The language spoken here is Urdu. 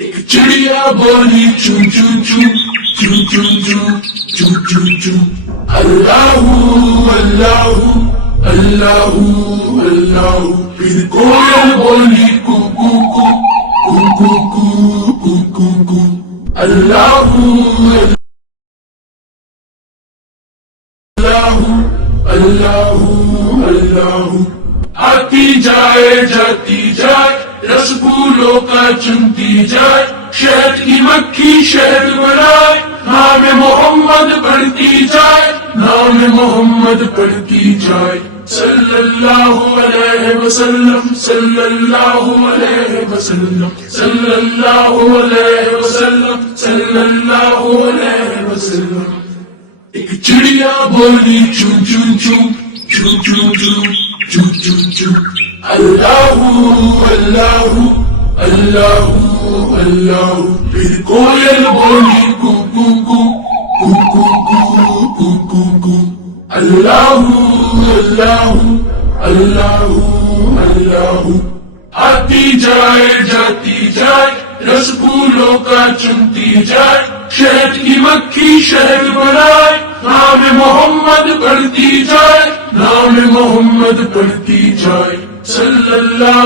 ایک چڑیا بولی چو چو چو چو چو چو چو چو چو اللہ اللہ اللہ اللہ. پھر کوئل بولی کو کو کو کو کو کو کو کو اللہ اللہ اللہ اللہ. آتی جائے جاتی جائے رس پھولوں کا چنتی جائے شہد کی مکھی شہد بنائے نام محمد پڑھتی جائے نام محمد پڑھتی جائے. صلی اللہ علیہ وسلم صلی اللہ علیہ وسلم صلی اللہ علیہ وسلم صلی اللہ علیہ وسلم. ایک چڑیا بولی چو چو چو چو چو چو چو چو چو اللہ اللہ اللہ اللہ. پھر کوئل بولی کو کو کو کو کو کو کو کو کو اللہ اللہ اللہ اللہ. آتی جائے جاتی جائے رس پھولوں کا چنتی جائے شہد کی مکھی شہد بنائے نام محمد پڑھتی جائے نام محمد پڑھتی جائے. صلی اللہ